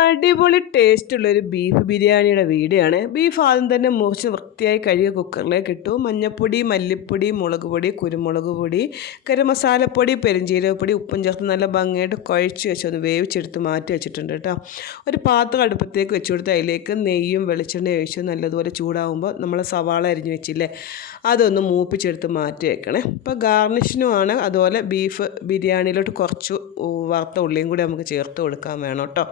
അടിപൊളി ടേസ്റ്റുള്ളൊരു ബീഫ് ബിരിയാണിയുടെ വീഡിയോ ആണ്. ബീഫ് ആദ്യം തന്നെ മുറിച്ച് വൃത്തിയായി കഴുകിയ കുക്കറിലേക്ക് ഇട്ടു. മഞ്ഞൾപ്പൊടി, മല്ലിപ്പൊടി, മുളക് പൊടി, കുരുമുളക് പൊടി, ഗരം മസാലപ്പൊടി, പെരുംജീരകപ്പൊടി, ഉപ്പും ചേർത്ത് നല്ല ഭംഗിയായിട്ട് കുഴച്ച് വെച്ച് ഒന്ന് വേവിച്ചെടുത്ത് മാറ്റി വെച്ചിട്ടുണ്ട് കേട്ടോ. ഒരു പാത്രം അടുപ്പത്തേക്ക് വെച്ച് കൊടുത്ത് അതിലേക്ക് നെയ്യും വെളിച്ചെണ്ണയും ഒഴിച്ച് നല്ലതുപോലെ ചൂടാകുമ്പോൾ നമ്മൾ സവാള അരിഞ്ഞ് വെച്ചില്ലേ, അതൊന്ന് മൂപ്പിച്ചെടുത്ത് മാറ്റി വെക്കണേ. ഇപ്പോൾ ഗാർണിഷിനുമാണ്. അതുപോലെ ബീഫ് ബിരിയാണിയിലോട്ട് കുറച്ച് വറുത്ത ഉള്ളിയും കൂടി നമുക്ക് ചേർത്ത് കൊടുക്കാൻ വേണം കേട്ടോ.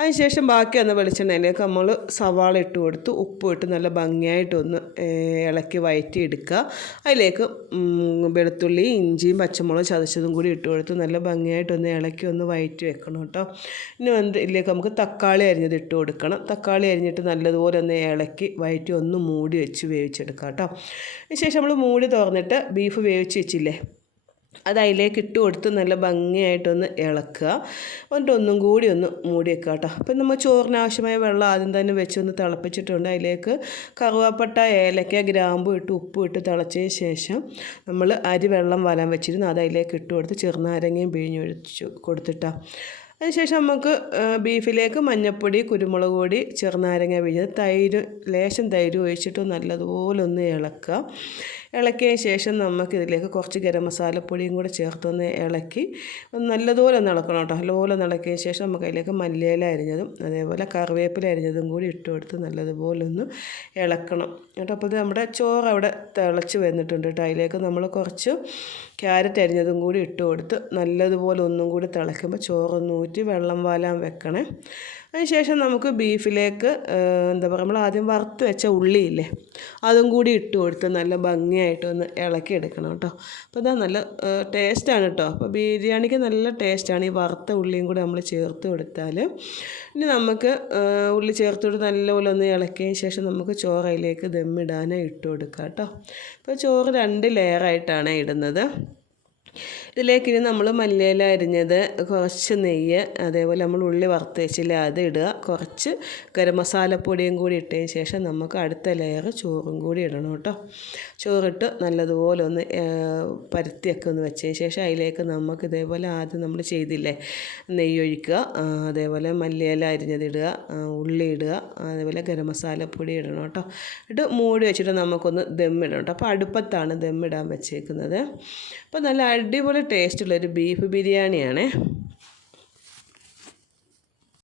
അതിനുശേഷം ബാക്കി വന്ന വെളിച്ചെണ്ണയിലേക്ക് നമ്മൾ സവാള ഇട്ട് കൊടുത്ത് ഉപ്പും ഇട്ട് നല്ല ഭംഗിയായിട്ടൊന്ന് ഇളക്കി വഴറ്റി എടുക്കുക. അതിലേക്ക് വെളുത്തുള്ളി, ഇഞ്ചിയും പച്ചമുളകും ചതച്ചതും കൂടി ഇട്ട് കൊടുത്ത് നല്ല ഭംഗിയായിട്ടൊന്ന് ഇളക്കി ഒന്ന് വഴറ്റി വെക്കണം കേട്ടോ. ഇനി ഇതിലേക്ക് നമുക്ക് തക്കാളി അരിഞ്ഞത് ഇട്ട് കൊടുക്കണം. തക്കാളി അരിഞ്ഞിട്ട് നല്ലതുപോലെ ഒന്ന് ഇളക്കി വഴറ്റി ഒന്ന് മൂടി വെച്ച് വേവിച്ചെടുക്കാം കേട്ടോ. അതിനുശേഷം നമ്മൾ മൂടി തുറന്നിട്ട് ബീഫ് വേവിച്ച് വെച്ചില്ലേ, അത് അതിലേക്ക് ഇട്ട് കൊടുത്ത് നല്ല ഭംഗിയായിട്ടൊന്ന് ഇളക്കുക. എന്നിട്ട് ഒന്നും കൂടി ഒന്ന് മൂടി വെക്കുക കേട്ടോ. അപ്പം നമ്മൾ ചോറിന് ആവശ്യമായ വെള്ളം ആദ്യം തന്നെ വെച്ചൊന്ന് തിളപ്പിച്ചിട്ടുണ്ട്. അതിലേക്ക് കറുവാപ്പട്ട, ഏലക്ക, ഗ്രാമ്പു ഇട്ട് ഉപ്പ് ഇട്ട് തിളച്ചതിന് ശേഷം നമ്മൾ അരി വെള്ളം വരാൻ വെച്ചിരുന്നു, അത് അതിലേക്ക് ഇട്ട് കൊടുത്ത് ചെറുനാരങ്ങയും പിഴിഞ്ഞൊഴിച്ച് കൊടുത്തിട്ടാണ്. അതിനുശേഷം നമുക്ക് ബീഫിലേക്ക് മഞ്ഞൾപ്പൊടി, കുരുമുളക് പൊടി, ചെറുനാരങ്ങ പിഴിഞ്ഞത്, ലേശം തൈര് ഒഴിച്ചിട്ട് നല്ലതുപോലെ ഒന്ന് ഇളക്കുക. ഇളക്കിയതിന് ശേഷം നമുക്കിതിലേക്ക് കുറച്ച് ഗരം മസാലപ്പൊടിയും കൂടെ ചേർത്തൊന്ന് ഇളക്കി നല്ലതുപോലെ ഒന്ന് ഇളക്കണം കേട്ടോ. നല്ലപോലെ ഇളക്കിയതിന് ശേഷം നമുക്ക് അതിലേക്ക് മല്ലിയില അരിഞ്ഞതും അതേപോലെ കറിവേപ്പില അരിഞ്ഞതും കൂടി ഇട്ട് കൊടുത്ത് നല്ലതുപോലെ ഒന്ന് ഇളക്കണം കേട്ടോ. അപ്പോൾ നമ്മുടെ ചോറ് അവിടെ തിളച്ച് വന്നിട്ടുണ്ട് കേട്ടോ. അതിലേക്ക് നമ്മൾ കുറച്ച് ക്യാരറ്റ് അരിഞ്ഞതും കൂടി ഇട്ട് കൊടുത്ത് നല്ലതുപോലെ ഒന്നും കൂടി തിളയ്ക്കുമ്പോൾ ചോറൊന്ന് ഊറ്റി വെള്ളം വാലാൻ വെക്കണേ. അതിനുശേഷം നമുക്ക് ബീഫിലേക്ക് എന്താ പറയുക, നമ്മൾ ആദ്യം വറുത്ത് വെച്ച ഉള്ളിയില്ലേ, അതും കൂടി ഇട്ട് കൊടുത്ത് നല്ല ഭംഗിയായിട്ടൊന്ന് ഇളക്കി എടുക്കണം കേട്ടോ. അപ്പോൾ ഇതാ നല്ല ടേസ്റ്റാണ് കേട്ടോ. അപ്പോൾ ബിരിയാണിക്ക് നല്ല ടേസ്റ്റാണ് ഈ വറുത്ത ഉള്ളിയും കൂടി നമ്മൾ ചേർത്ത് കൊടുത്താൽ. ഇനി നമുക്ക് ഉള്ളി ചേർത്ത് കൊടുത്ത് നല്ലപോലെ ഒന്ന് ഇളക്കിയതിന് ശേഷം നമുക്ക് ചോറ് അതിലേക്ക് ദമ്മിടാനായി ഇട്ട് കൊടുക്കാം കേട്ടോ. അപ്പോൾ ചോറ് 2 ലെയറായിട്ടാണ് ഇടുന്നത്. ഇതിലേക്ക് ഇനി നമ്മൾ മല്ലിയില അരിഞ്ഞത്, കുറച്ച് നെയ്യ്, അതേപോലെ നമ്മൾ ഉള്ളി വറുത്ത് വെച്ചില്ലേ അത് ഇടുക. കുറച്ച് ഗരം മസാലപ്പൊടിയും കൂടി ഇട്ടതിന് ശേഷം നമുക്ക് അടുത്ത ലെയർ ചോറും കൂടി ഇടണം കേട്ടോ. ചോറിട്ട് നല്ലതുപോലെ ഒന്ന് പരത്തിയൊക്കെ ഒന്ന് വെച്ചതിന് ശേഷം അതിലേക്ക് നമുക്ക് ഇതേപോലെ ആദ്യം നമ്മൾ ചെയ്തില്ലേ നെയ്യ് ഒഴിക്കുക, അതേപോലെ മല്ലിയില അരിഞ്ഞതിടുക, ഉള്ളി ഇടുക, അതേപോലെ ഗരം മസാലപ്പൊടി ഇടണം കേട്ടോ. ഇട്ട് മൂടി വെച്ചിട്ട് നമുക്കൊന്ന് ദമ്മിടണം കേട്ടോ. അപ്പോൾ അടുപ്പത്താണ് ദമ്മിടാൻ വെച്ചേക്കുന്നത്. അപ്പോൾ നല്ല അടിപൊളി ടേസ്റ്റുള്ളൊരു ബീഫ് ബിരിയാണിയാണ്.